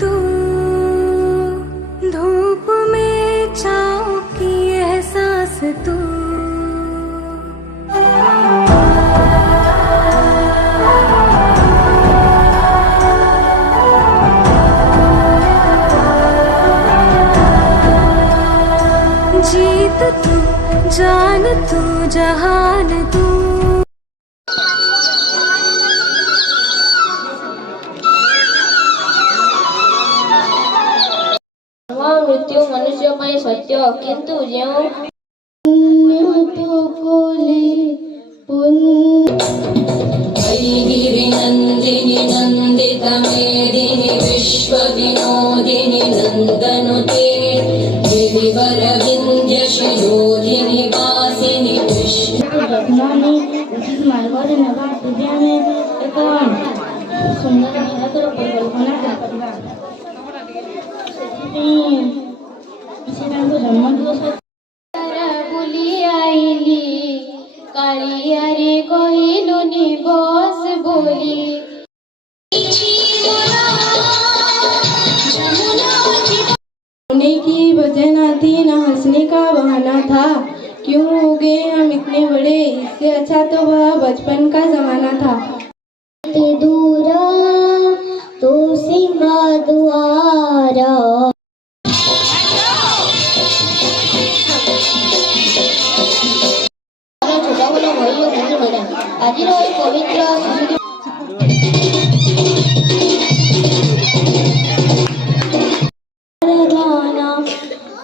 तू, धूप में छाँव की एहसास तू। जीत तू, जान तू, जहान तू। मृत्यु मनुष्य पाई सत्य, किंतु जो नंदिनी नंदित मेदिनी विश्व विनोदिनी नंदनुते गिरिवर विंध्य शिरोधिनी वासिनी विश्व रत्नानी उचित मार्गों नवा विद्याने एक सुंदर निराकर परिकल्पना करना जन्म दिवस बुली आईली कालिया रे कहिलुनी बस बोली रोने की वजह न थी न हंसने का बहाना था। क्यों हो गए हम इतने बड़े, इससे अच्छा तो वह बचपन का जमाना था। दूरा तो सिंहा दुआरा छोटा बड़ा भाई और बहन मैदान आज पवित्र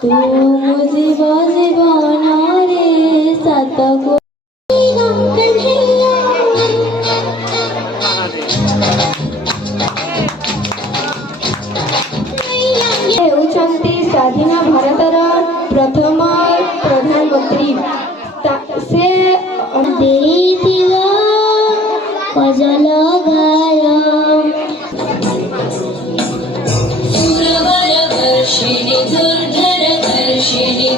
तू मुझे बजना रे सात को हेउछंती स्वाधीन भारतर प्रथम प्रधानमंत्री से ଦେଇଥିଲା ଫଜଲ ଗାୟ ସୁରବର ବର୍ଷିଣୀ ଦୁର୍ଧର ବର୍ଷିଣୀ